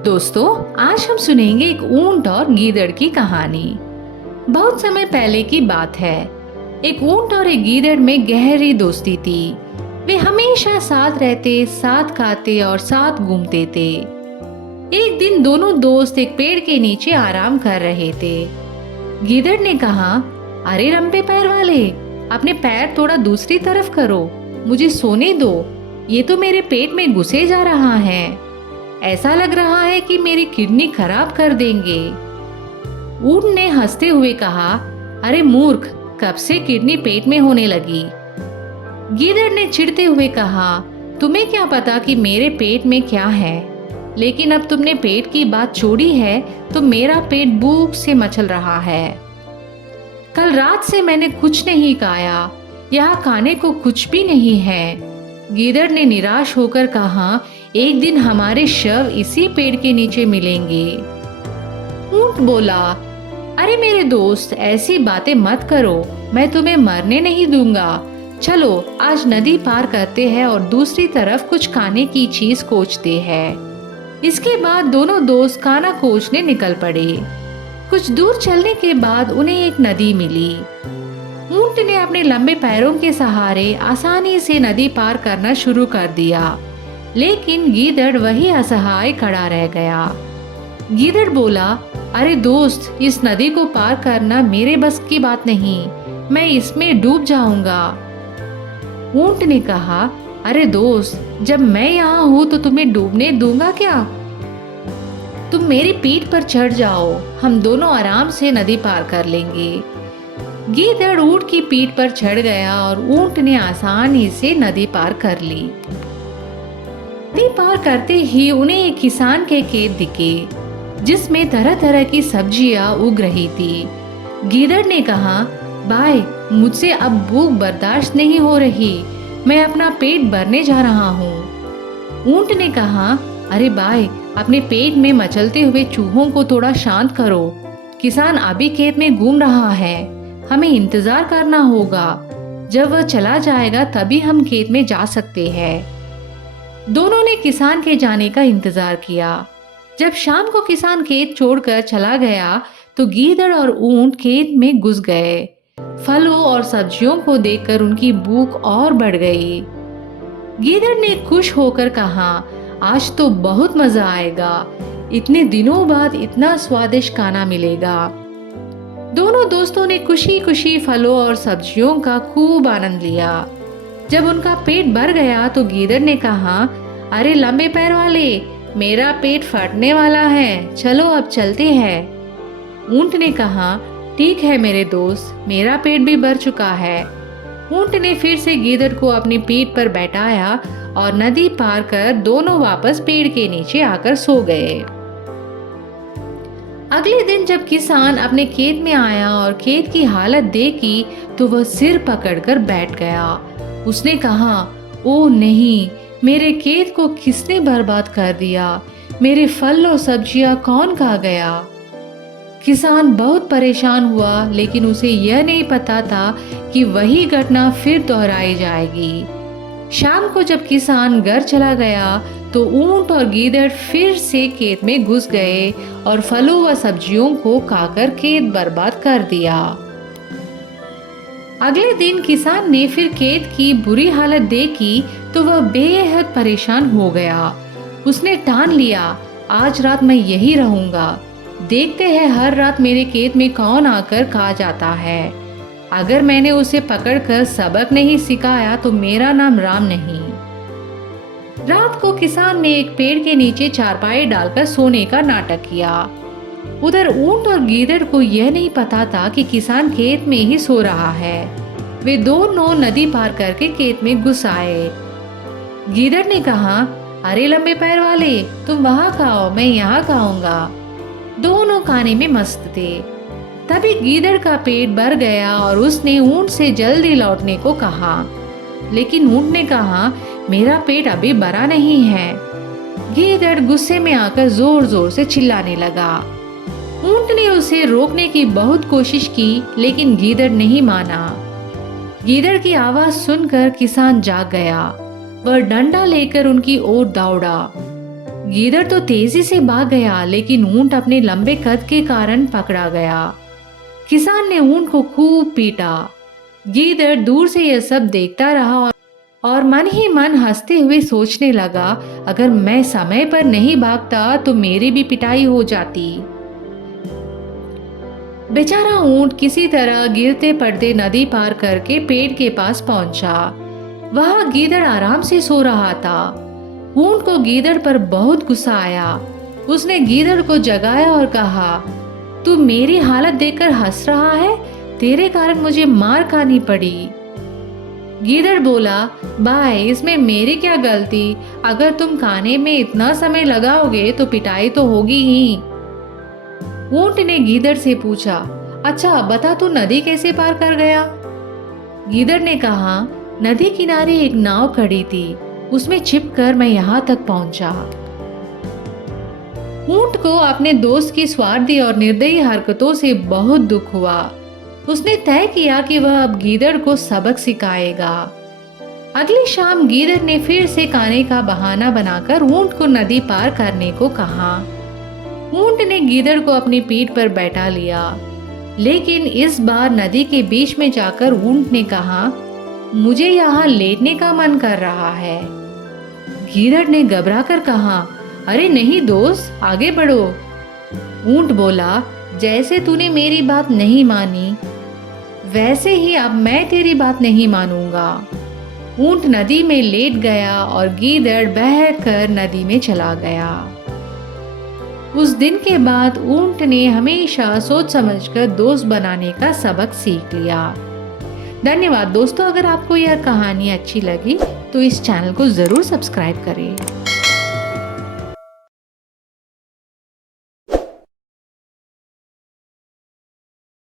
दोस्तों, आज हम सुनेंगे एक ऊंट और गीदड़ की कहानी। बहुत समय पहले की बात है। एक ऊंट और एक गीदड़ में गहरी दोस्ती थी। वे हमेशा साथ रहते, साथ खाते और साथ घूमते थे। एक दिन दोनों दोस्त एक पेड़ के नीचे आराम कर रहे थे। गीदड़ ने कहा, अरे लंबे पैर वाले, अपने पैर थोड़ा दूसरी तरफ करो, मुझे सोने दो। ये तो मेरे पेट में घुसे जा रहा है। ऐसा लग रहा है कि मेरी किडनी खराब कर देंगे। ऊंट ने हंसते हुए कहा, अरे मूर्ख, कब से किडनी पेट में होने लगी। गीदड़ ने चिढ़ते हुए कहा, तुम्हें क्या पता कि मेरे पेट में क्या है। लेकिन अब तुमने पेट की बात छोड़ी है तो मेरा पेट भूख से मचल रहा है। कल रात से मैंने कुछ नहीं खाया, यहाँ खाने को कुछ भी नहीं है। गीदड़ ने निराश होकर कहा, एक दिन हमारे शव इसी पेड़ के नीचे मिलेंगे। ऊंट बोला, अरे मेरे दोस्त, ऐसी बातें मत करो, मैं तुम्हें मरने नहीं दूंगा। चलो आज नदी पार करते हैं और दूसरी तरफ कुछ खाने की चीज खोजते हैं। इसके बाद दोनों दोस्त खाना खोजने निकल पड़े। कुछ दूर चलने के बाद उन्हें एक नदी मिली। ऊंट ने अपने लंबे पैरों के सहारे आसानी से नदी पार करना शुरू कर दिया, लेकिन गीदड़ वही असहाय खड़ा रह गया। गीदड़ बोला, अरे दोस्त, इस नदी को पार करना मेरे बस की बात नहीं, मैं इसमें डूब जाऊंगा। ऊंट ने कहा, अरे दोस्त, जब मैं यहाँ हूँ तो तुम्हें डूबने दूंगा क्या? तुम मेरी पीठ पर चढ़ जाओ, हम दोनों आराम से नदी पार कर लेंगे। गीदड़ ऊंट की पीठ पर चढ़ गया और ऊंट ने आसानी से नदी पार कर ली। नदी पार करते ही उन्हें एक किसान के खेत दिखे, जिसमें तरह तरह की सब्जियां उग रही थी। गीदड़ ने कहा, भाई, मुझसे अब भूख बर्दाश्त नहीं हो रही, मैं अपना पेट भरने जा रहा हूँ। ऊंट ने कहा, अरे भाई, अपने पेट में मचलते हुए चूहों को थोड़ा शांत करो। किसान अभी खेत में घूम रहा है, हमें इंतजार करना होगा। जब वह चला जाएगा तभी हम खेत में जा सकते हैं। दोनों ने किसान के जाने का इंतजार किया। जब शाम को किसान खेत छोड़कर चला गया तो गीदड़ और ऊंट खेत में घुस गए। फलों और सब्जियों को देखकर उनकी भूख और बढ़ गई। गीदड़ ने खुश होकर कहा, आज तो बहुत मजा आएगा, इतने दिनों बाद इतना स्वादिष्ट खाना मिलेगा। दोनों दोस्तों ने खुशी खुशी फलों और सब्जियों का खूब आनंद लिया। जब उनका पेट भर गया तो गीदड़ ने कहा, अरे लंबे पैर वाले, मेरा पेट फटने वाला है, चलो अब चलते हैं। ऊंट ने कहा, ठीक है मेरे दोस्त, मेरा पेट भी भर चुका है। ऊंट ने फिर से गीदड़ को अपनी पीठ पर बैठाया और नदी पार कर दोनों वापस पेड़ के नीचे आकर सो गए। अगले दिन जब किसान अपने खेत में आया और खेत की हालत देखी तो वह सिर पकड़कर बैठ गया। उसने कहा, ओ नहीं, मेरे खेत को किसने बर्बाद कर दिया, मेरे फल और सब्जियां कौन खा गया। किसान बहुत परेशान हुआ, लेकिन उसे यह नहीं पता था कि वही घटना फिर दोहराई जाएगी। शाम को जब किसान घर चला गया तो ऊंट और गीदड़ फिर से खेत में घुस गए और फलों व सब्जियों को खाकर खेत बर्बाद कर दिया। अगले दिन किसान ने फिर खेत की बुरी हालत देखी तो वह बेहद परेशान हो गया। उसने ठान लिया, आज रात मैं यही रहूंगा, देखते हैं हर रात मेरे खेत में कौन आकर खा जाता है। अगर मैंने उसे पकड़कर सबक नहीं सिखाया तो मेरा नाम राम नहीं। रात को किसान ने एक पेड़ के नीचे चारपाई डालकर सोने का नाटक किया। उधर ऊंट और गीदड़ को यह नहीं पता था कि किसान खेत में ही सो रहा है। वे दोनों नदी पार करके खेत में घुस आए। गीदड़ ने कहा, अरे लंबे पैर वाले, तुम वहां खाओ, मैं यहाँ खाऊंगा। दोनों खाने में मस्त थे। तभी गीदड़ का पेट भर गया और उसने ऊंट से जल्दी लौटने को कहा, लेकिन ऊंट ने कहा, मेरा पेट अभी भरा नहीं है। गीदड़ गुस्से में आकर जोर जोर से चिल्लाने लगा। ऊंट ने उसे रोकने की बहुत कोशिश की, लेकिन गीदड़ नहीं माना। गीदड़ की आवाज सुनकर किसान जाग गया। वह डंडा लेकर उनकी ओर दौड़ा। गीदड़ तो तेजी से भाग गया, लेकिन ऊंट अपने लंबे कद के कारण पकड़ा गया। किसान ने ऊंट को खूब पीटा। गीदड़ दूर से यह सब देखता रहा और मन ही मन हंसते हुए सोचने लगा, अगर मैं समय पर नहीं भागता तो मेरी भी पिटाई हो जाती। बेचारा ऊंट किसी तरह गिरते पड़ते नदी पार करके पेड़ के पास पहुंचा। वहां गीदड़ आराम से सो रहा था। ऊंट को गीदड़ पर बहुत गुस्सा आया। उसने गीदड़ को जगाया और कहा, तू मेरी हालत देखकर हंस रहा है? तेरे कारण मुझे मार खानी पड़ी। गीदड़ बोला, भाई इसमें मेरी क्या गलती? अगर तुम खाने में इतना समय लगाओगे तो पिटाई तो होगी ही। ऊंट ने गीदड़ से पूछा, अच्छा बता तू नदी कैसे पार कर गया? गीदड़ ने कहा, नदी किनारे एक नाव खड़ी थी, उसमें छिपकर मैं यहाँ तक पहुंचा। ऊंट को अपने दोस्त की स्वार्थी और निर्दयी हरकतों से बहुत दुख हुआ। उसने तय किया कि वह अब गीदड़ को सबक सिखाएगा। अगली शाम गीदड़ ने फिर से खाने का बहाना बनाकर ऊंट को नदी पार करने को कहा। ऊंट ने गीदड़ को अपनी पीठ पर बैठा लिया, लेकिन इस बार नदी के बीच में जाकर ऊंट ने कहा, मुझे यहाँ लेटने का मन कर रहा है। गीदड़ ने घबराकर कहा, अरे नहीं दोस्त, आगे बढ़ो। ऊंट बोला, जैसे तूने मेरी बात नहीं मानी, वैसे ही अब मैं तेरी बात नहीं मानूंगा। ऊंट नदी में लेट गया और गीदड़ बहकर नदी में चला गया। उस दिन के बाद ऊंट ने हमेशा सोच समझकर दोस्त बनाने का सबक सीख लिया। धन्यवाद दोस्तों। अगर आपको यह कहानी अच्छी लगी तो इस चैनल को ज़रूर सब्सक्राइब करें।